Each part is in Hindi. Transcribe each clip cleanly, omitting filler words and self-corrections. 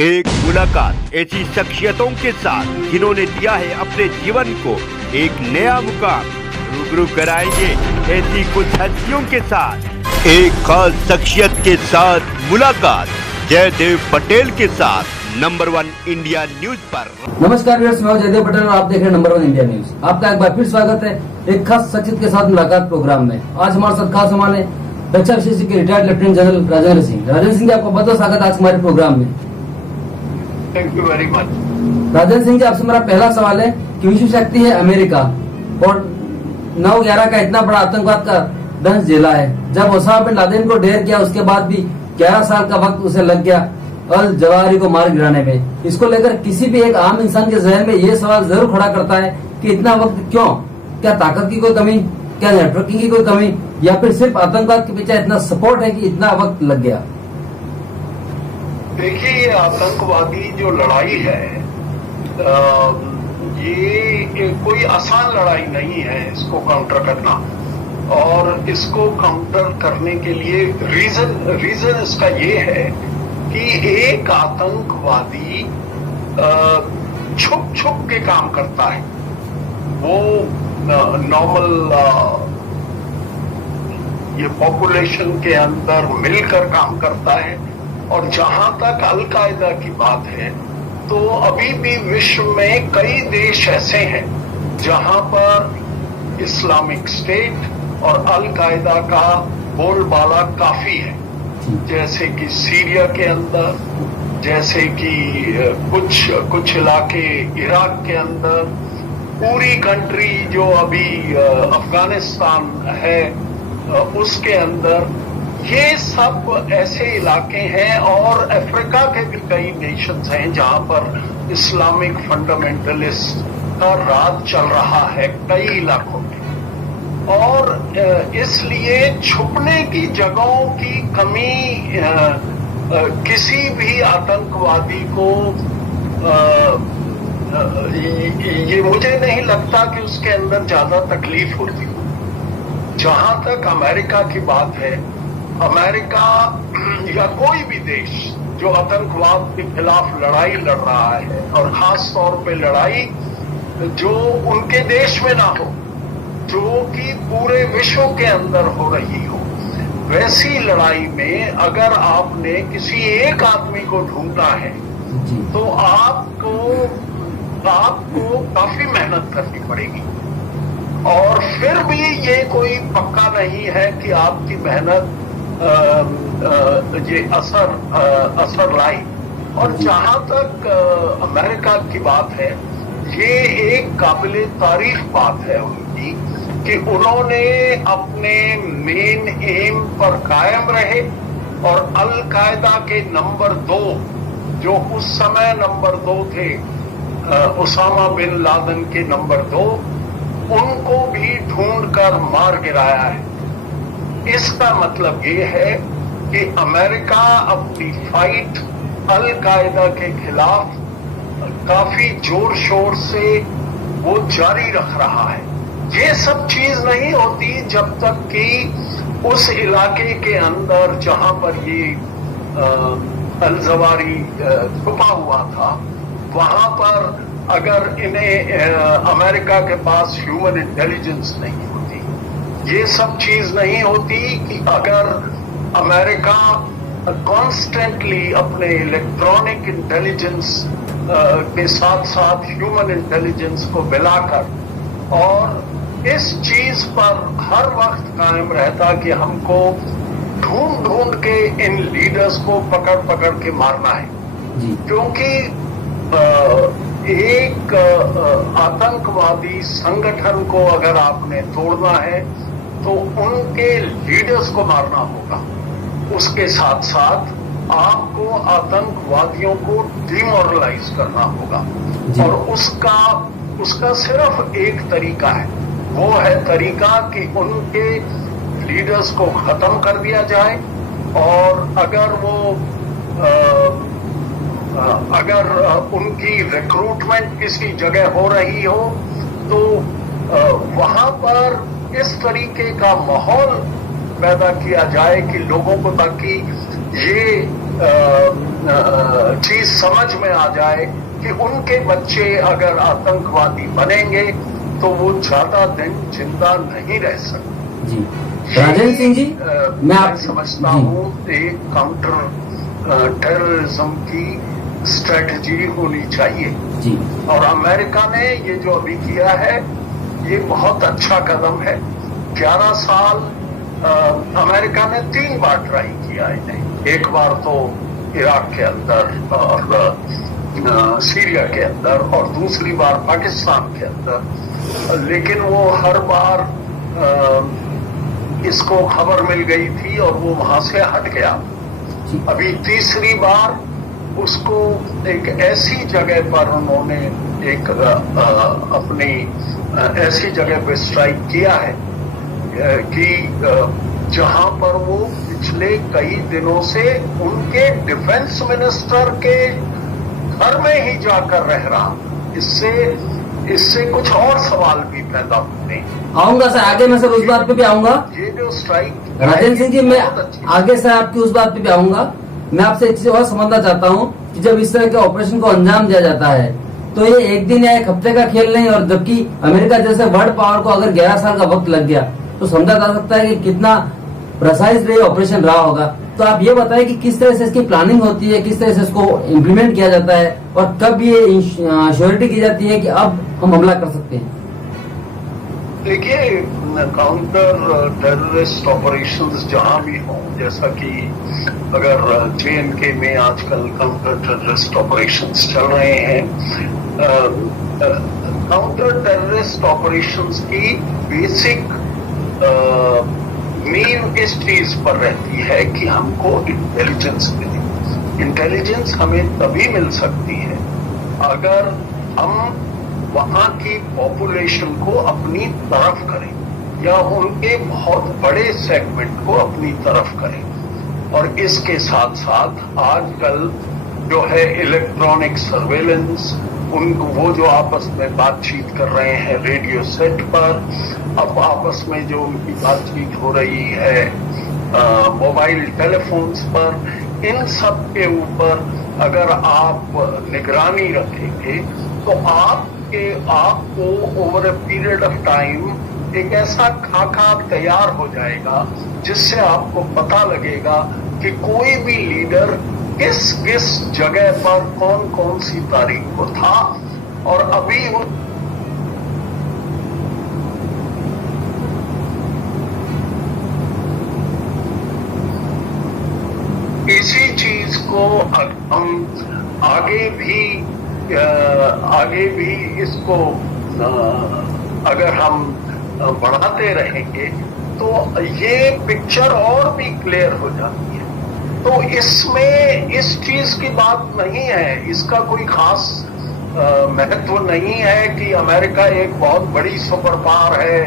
एक मुलाकात ऐसी शख्सियतों के साथ जिन्होंने दिया है अपने जीवन को एक नया मुकाम। रूबरू कराएंगे ऐसी कुछ हस्तियों के साथ एक खास शख्सियत के साथ मुलाकात जयदेव पटेल के साथ नंबर 1 इंडिया न्यूज पर। नमस्कार व्यूअर्स, मैं जयदेव पटेल और आप देख रहे हैं नंबर 1 इंडिया न्यूज। आपका एक बार फिर स्वागत है एक खास शख्सियत के साथ मुलाकात प्रोग्राम में। आज हमारे साथ खास मेहमान है रक्षा विशेष के retired lieutenant general Rajendra Singh. Rajendra Singh ji, आपका बहुत बहुत स्वागत आज हमारे प्रोग्राम में। Thank you very much. Rajendra Singh ji, आपसे मेरा पहला सवाल है कि विश्व शक्ति है अमेरिका और 9/11 का इतना बड़ा आतंकवाद का दंश झेला है। जब ओसामा बिन लादेन को ढेर किया उसके बाद भी 11 साल का वक्त उसे लग गया अल जवाहिरी को मार गिराने में। इसको लेकर किसी भी एक आम इंसान के जहन में ये सवाल जरूर खड़ा करता है कि इतना वक्त क्यों? क्या ताकत की कोई कमी, क्या नेटवर्किंग की कोई कमी, या फिर सिर्फ आतंकवाद के पीछे इतना सपोर्ट है कि इतना वक्त लग गया? देखिए, ये आतंकवादी जो लड़ाई है ये कोई आसान लड़ाई नहीं है इसको काउंटर करना। और इसको काउंटर करने के लिए रीजन इसका ये है कि एक आतंकवादी छुप छुप के काम करता है। वो नॉर्मल ये पॉपुलेशन के अंदर मिलकर काम करता है। और जहां तक अल कायदा की बात है तो अभी भी विश्व में कई देश ऐसे हैं जहां पर इस्लामिक स्टेट और अल कायदा का बोलबाला काफी है। जैसे कि सीरिया के अंदर, जैसे कि कुछ इलाके इराक के अंदर, पूरी कंट्री जो अभी अफगानिस्तान है उसके अंदर, ये सब ऐसे इलाके हैं। और अफ्रीका के भी कई नेशंस हैं जहां पर इस्लामिक फंडामेंटलिस्ट का राज चल रहा है कई इलाकों में। और इसलिए छुपने की जगहों की कमी किसी भी आतंकवादी को ये मुझे नहीं लगता कि उसके अंदर ज्यादा तकलीफ होती हो। जहां तक अमेरिका की बात है, अमेरिका या कोई भी देश जो आतंकवाद के खिलाफ लड़ाई लड़ रहा है, और खास तौर पे लड़ाई जो उनके देश में ना हो, जो कि पूरे विश्व के अंदर हो रही हो, वैसी लड़ाई में अगर आपने किसी एक आदमी को ढूंढना है तो आपको काफी मेहनत करनी पड़ेगी। और फिर भी ये कोई पक्का नहीं है कि आपकी मेहनत ये असर लाई। और जहां तक अमेरिका की बात है, ये एक काबिले तारीफ बात है उनकी कि उन्होंने अपने मेन एम पर कायम रहे। और अल कायदा के नंबर 2, जो उस समय नंबर 2 थे, ओसामा बिन लादेन के नंबर 2, उनको भी ढूंढकर मार गिराया है। इसका मतलब ये है कि अमेरिका अपनी फाइट अल कायदा के खिलाफ काफी जोर शोर से वो जारी रख रहा है। ये सब चीज नहीं होती जब तक कि उस इलाके के अंदर जहां पर ये अल जवाहिरी छुपा हुआ था, वहां पर अगर इन्हें अमेरिका के पास ह्यूमन इंटेलिजेंस नहीं होती, ये सब चीज नहीं होती कि अगर अमेरिका कॉन्स्टेंटली अपने इलेक्ट्रॉनिक इंटेलिजेंस के साथ साथ ह्यूमन इंटेलिजेंस को मिलाकर और इस चीज पर हर वक्त कायम रहता कि हमको ढूंढ ढूंढ के इन लीडर्स को पकड़ पकड़ के मारना है। क्योंकि एक आतंकवादी संगठन को अगर आपने तोड़ना है तो उनके लीडर्स को मारना होगा। उसके साथ साथ आपको आतंकवादियों को डिमोरलाइज करना होगा। और उसका सिर्फ एक तरीका है, वो है तरीका कि उनके लीडर्स को खत्म कर दिया जाए। और अगर उनकी रिक्रूटमेंट किसी जगह हो रही हो तो वहां पर इस तरीके का माहौल पैदा किया जाए कि लोगों को, ताकि ये चीज समझ में आ जाए कि उनके बच्चे अगर आतंकवादी बनेंगे तो वो ज्यादा दिन जिंदा नहीं रह सकते। जी राजेंद्र सिंह जी, मैं समझता हूँ एक काउंटर टेररिज्म की स्ट्रेटजी होनी चाहिए जी। और अमेरिका ने ये जो अभी किया है ये बहुत अच्छा कदम है। 11 साल अमेरिका ने 3 बार ट्राई किया इन्हें। एक बार तो इराक के अंदर और सीरिया के अंदर और दूसरी बार पाकिस्तान के अंदर, लेकिन वो हर बार इसको खबर मिल गई थी और वो वहां से हट गया। अभी तीसरी बार उसको एक ऐसी जगह पर उन्होंने एक अपनी ऐसी जगह पर स्ट्राइक किया है कि जहां पर वो पिछले कई दिनों से उनके डिफेंस मिनिस्टर के घर में ही जाकर रह रहा। इससे कुछ और सवाल भी पैदा होते हैं। आऊंगा सर, आगे मैं सर उस बात पे भी आऊंगा। ये जो स्ट्राइक राजेंद्र सिंह जी, मैं आगे सर आपकी उस बात पे भी आऊंगा। मैं आपसे एक चीज और समझना चाहता हूँ कि जब इस तरह के ऑपरेशन को अंजाम दिया जाता है तो ये एक दिन या एक हफ्ते का खेल नहीं, और जबकि अमेरिका जैसे वर्ल्ड पावर को अगर 11 साल का वक्त लग गया तो समझा जा सकता है कि कितना प्रिसाइज ऑपरेशन रहा होगा। तो आप ये बताएं कि किस तरह से इसकी प्लानिंग होती है, किस तरह से इसको इम्प्लीमेंट किया जाता है और कब ये श्योरिटी की जाती है कि अब हम हमला कर सकते हैं। देखिए, काउंटर टेररिस्ट ऑपरेशंस जहां भी हों, जैसा कि अगर JNK में आजकल काउंटर टेररिस्ट ऑपरेशंस चल रहे हैं, काउंटर टेररिस्ट ऑपरेशंस की बेसिक मेन इस चीज पर रहती है कि हमको इंटेलिजेंस मिले। इंटेलिजेंस हमें तभी मिल सकती है अगर हम वहां की पॉपुलेशन को अपनी तरफ करें या उनके बहुत बड़े सेगमेंट को अपनी तरफ करें। और इसके साथ साथ आजकल जो है इलेक्ट्रॉनिक सर्वेलेंस, वो जो आपस में बातचीत कर रहे हैं रेडियो सेट पर, अब आपस में जो उनकी बातचीत हो रही है मोबाइल टेलीफोन्स पर, इन सब के ऊपर अगर आप निगरानी रखेंगे तो आपको over a period of time एक ऐसा खाका तैयार हो जाएगा जिससे आपको पता लगेगा कि कोई भी लीडर किस किस जगह पर कौन कौन सी तारीख को था। और अभी इसी चीज को हम आगे भी इसको अगर हम बढ़ाते रहेंगे तो ये पिक्चर और भी क्लियर हो जाती है। तो इसमें इस चीज की बात नहीं है, इसका कोई खास महत्व नहीं है कि अमेरिका एक बहुत बड़ी सुपर पावर है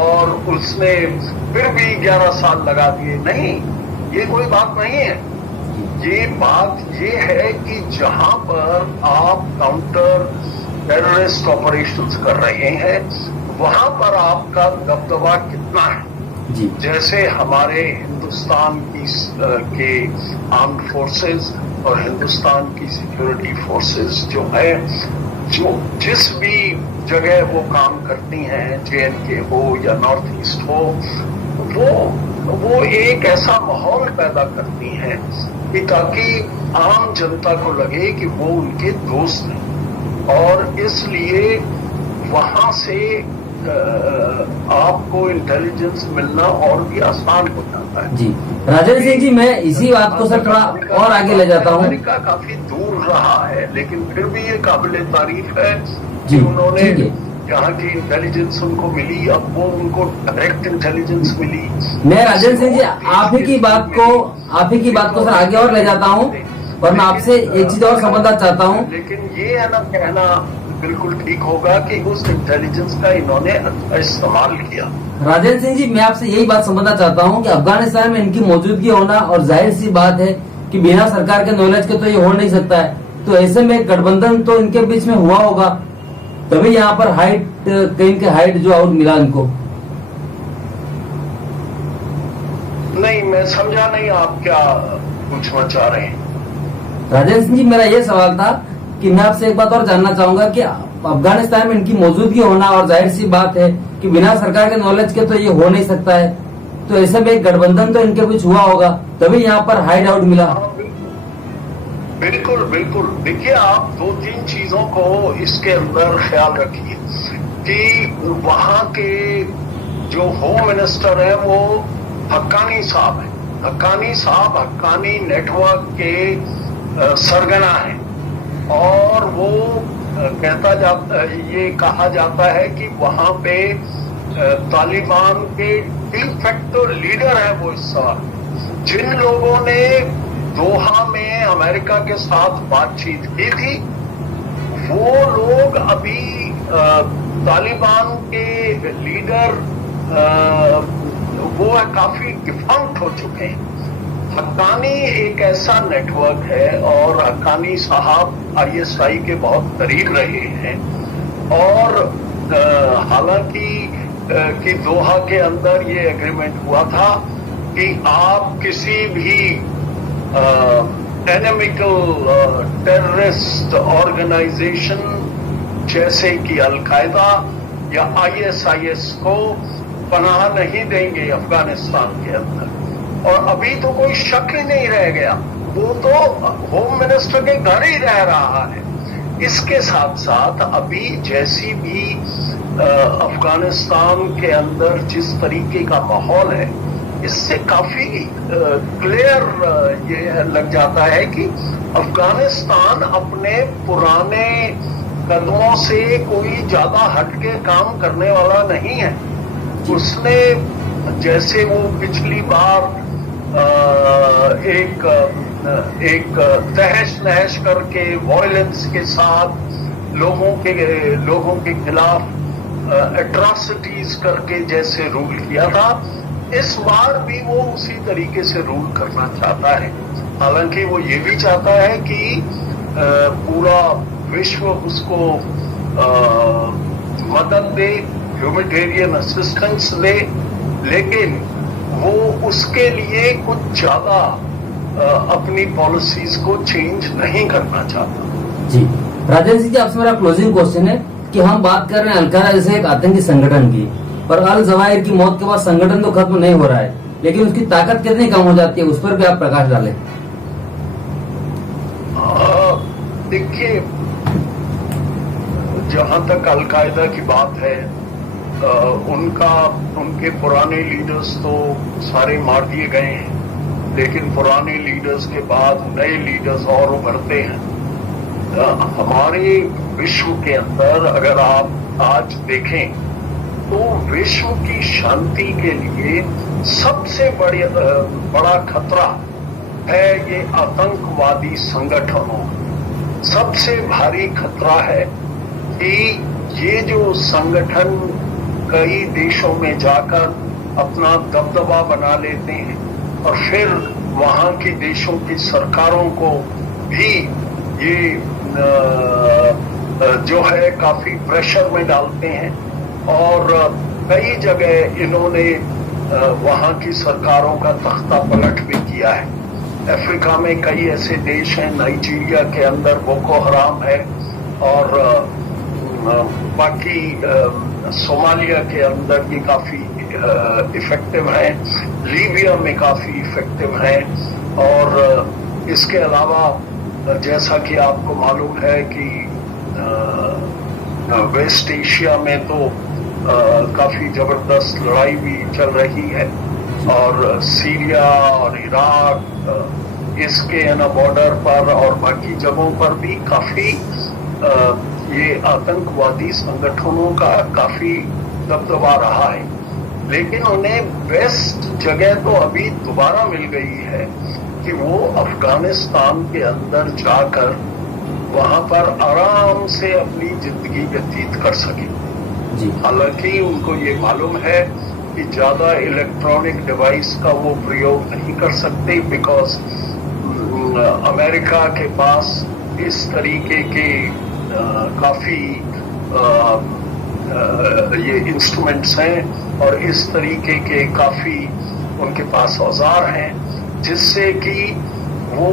और उसने फिर भी 11 साल लगा दिए। नहीं, ये कोई बात नहीं है। ये बात ये है कि जहां पर आप काउंटर टेररिस्ट ऑपरेशंस कर रहे हैं वहां पर आपका दबदबा कितना है। जी। जैसे हमारे हिंदुस्तान के आर्म्ड फोर्सेस और हिंदुस्तान की सिक्योरिटी फोर्सेस जो है, जो जिस भी जगह वो काम करती हैं, JNK हो या नॉर्थ ईस्ट हो, वो एक ऐसा माहौल पैदा करती हैं कि ताकि आम जनता को लगे कि वो उनके दोस्त हैं। और इसलिए वहां से आपको इंटेलिजेंस मिलना और भी आसान हो जाता है। जी राजेंद्र सिंह जी, मैं इसी बात को सर थोड़ा और आगे ले जाता हूँ। अमेरिका काफी दूर रहा है लेकिन फिर भी ये काबिले तारीफ है जी, कि उन्होंने यहाँ की इंटेलिजेंस उनको मिली, अब वो उनको डायरेक्ट इंटेलिजेंस मिली। मैं राजेंद्र सिंह जी आप ही की बात को सर आगे और ले जाता हूँ और मैं आपसे एक चीज और समझना चाहता हूँ। लेकिन ये है ना, कहना बिल्कुल ठीक होगा कि उस इंटेलिजेंस का इन्होंने इस्तेमाल किया। राजेंद्र सिंह जी, मैं आपसे यही बात समझना चाहता हूँ कि अफगानिस्तान में इनकी मौजूदगी होना, और जाहिर सी बात है कि बिना सरकार के नॉलेज के तो ये हो नहीं सकता है, तो ऐसे में गठबंधन तो इनके बीच में हुआ होगा, तभी यहाँ पर हाइट जो आउट मिला इनको। नहीं, मैं समझा नहीं आप क्या पूछना चाह रहे हैं। राजेंद्र सिंह जी, मेरा ये सवाल था कि मैं आपसे एक बात और जानना चाहूंगा कि अफगानिस्तान में इनकी मौजूदगी होना, और जाहिर सी बात है कि बिना सरकार के नॉलेज के तो ये हो नहीं सकता है, तो ऐसे में एक गठबंधन तो इनके कुछ हुआ होगा, तभी यहाँ पर हाइड आउट मिला। बिल्कुल बिल्कुल। देखिए, आप 2-3 चीजों को इसके अंदर ख्याल रखिए कि वहां के जो होम मिनिस्टर है वो हक्कानी साहब है। हक्कानी साहब हक्कानी नेटवर्क के सरगना है, और वो ये कहा जाता है कि वहां पे तालिबान के डी फैक्टो लीडर है वो इस साल। जिन लोगों ने दोहा में अमेरिका के साथ बातचीत की थी, वो लोग अभी तालिबान के लीडर वो काफी डिफॉल्ट हो चुके हैं। हक्कानी एक ऐसा नेटवर्क है, और हक्कानी साहब आईएसआई के बहुत करीब रहे हैं, और हालांकि कि दोहा के अंदर ये एग्रीमेंट हुआ था कि आप किसी भी एनिमिकल टेररिस्ट ऑर्गेनाइजेशन जैसे कि अल-कायदा या आईएसआईएस को पनाह नहीं देंगे अफगानिस्तान के अंदर। और अभी तो कोई शक ही नहीं रह गया, वो तो होम मिनिस्टर के घर ही रह रहा है। इसके साथ साथ अभी जैसी भी अफगानिस्तान के अंदर जिस तरीके का माहौल है, इससे काफी क्लियर ये लग जाता है कि अफगानिस्तान अपने पुराने कदमों से कोई ज्यादा हटके काम करने वाला नहीं है। उसने जैसे वो पिछली बार एक तहस नहस करके वायलेंस के साथ लोगों के खिलाफ एट्रॉसिटीज करके जैसे रूल किया था, इस बार भी वो उसी तरीके से रूल करना चाहता है। हालांकि वो ये भी चाहता है कि पूरा विश्व उसको मदद दे, ह्यूमैनिटेरियन असिस्टेंस दे, लेकिन वो उसके लिए कुछ ज्यादा अपनी पॉलिसीज को चेंज नहीं करना चाहता। जी राजेंद्र सिंह जी, आपसे मेरा क्लोजिंग क्वेश्चन है कि हम बात कर रहे हैं अल-कायदा जैसे एक आतंकी संगठन की, पर अल जवाहिर की मौत के बाद संगठन तो खत्म नहीं हो रहा है, लेकिन उसकी ताकत कितनी कम हो जाती है, उस पर भी आप प्रकाश डालें। देखिए, जहां तक अल-कायदा की बात है, उनके पुराने लीडर्स तो सारे मार दिए गए हैं, लेकिन पुराने लीडर्स के बाद नए लीडर्स और उभरते हैं। हमारे विश्व के अंदर अगर आप आज देखें तो विश्व की शांति के लिए सबसे बड़ा खतरा है ये आतंकवादी संगठनों। सबसे भारी खतरा है कि ये जो संगठन कई देशों में जाकर अपना दबदबा बना लेते हैं और फिर वहां की देशों की सरकारों को भी ये जो है काफी प्रेशर में डालते हैं, और कई जगह इन्होंने वहां की सरकारों का तख्ता पलट भी किया है। अफ्रीका में कई ऐसे देश हैं, नाइजीरिया के अंदर बोको हराम है, और बाकी सोमालिया के अंदर भी काफी इफेक्टिव है, लीबिया में काफी इफेक्टिव है, और इसके अलावा जैसा कि आपको मालूम है कि वेस्ट एशिया में तो काफी जबरदस्त लड़ाई भी चल रही है, और सीरिया और इराक इसके बॉर्डर पर और बाकी जगहों पर भी काफी ये आतंकवादी संगठनों का काफी दबदबा रहा है। लेकिन उन्हें बेस्ट जगह तो अभी दोबारा मिल गई है कि वो अफगानिस्तान के अंदर जाकर वहां पर आराम से अपनी जिंदगी व्यतीत कर सके। हालांकि उनको ये मालूम है कि ज्यादा इलेक्ट्रॉनिक डिवाइस का वो प्रयोग नहीं कर सकते, बिकॉज अमेरिका के पास इस तरीके के काफी ये इंस्ट्रूमेंट्स हैं और इस तरीके के काफी उनके पास औजार हैं, जिससे कि वो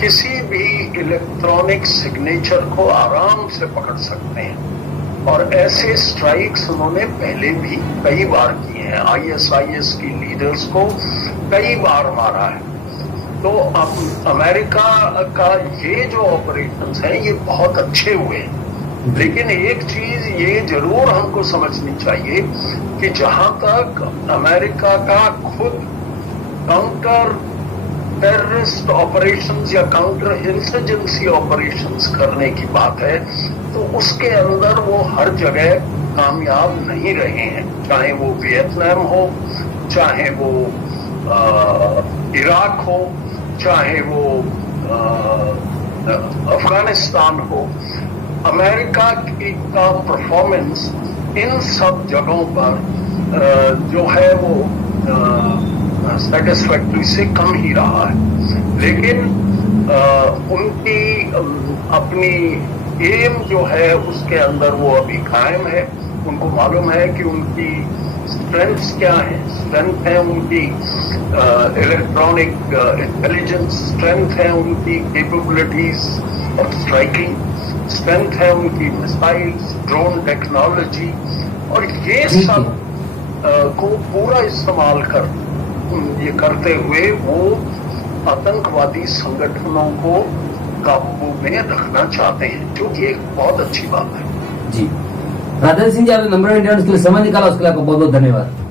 किसी भी इलेक्ट्रॉनिक सिग्नेचर को आराम से पकड़ सकते हैं और ऐसे स्ट्राइक्स उन्होंने पहले भी कई बार किए हैं। आईएसआईएस की लीडर्स को कई बार मारा है। तो अब अमेरिका का ये जो ऑपरेशंस हैं ये बहुत अच्छे हुए हैं, लेकिन एक चीज ये जरूर हमको समझनी चाहिए कि जहां तक अमेरिका का खुद काउंटर टेररिस्ट ऑपरेशंस या काउंटर इंसर्जेंसी ऑपरेशंस करने की बात है, तो उसके अंदर वो हर जगह कामयाब नहीं रहे हैं। चाहे वो वियतनाम हो, चाहे वो इराक हो, चाहे वो अफगानिस्तान हो, अमेरिका का परफॉर्मेंस इन सब जगहों पर जो है वो सेटिस्फैक्टरी से कम ही रहा है। लेकिन उनकी अपनी एम जो है उसके अंदर वो अभी कायम है। उनको मालूम है कि उनकी स्ट्रेंथ्स क्या है। स्ट्रेंथ है उनकी इलेक्ट्रॉनिक इंटेलिजेंस, स्ट्रेंथ है उनकी कैपेबिलिटीज ऑफ स्ट्राइकिंग, स्ट्रेंथ है उनकी मिसाइल्स, ड्रोन टेक्नोलॉजी, और ये सब को पूरा इस्तेमाल कर ये करते हुए वो आतंकवादी संगठनों को काबू में रखना चाहते हैं, जो कि एक बहुत अच्छी बात है। जी, राजेंद्र सिंह जी, आपने नंबर इंडिया के लिए समय निकाला, उसके लिए आपको बहुत बहुत धन्यवाद।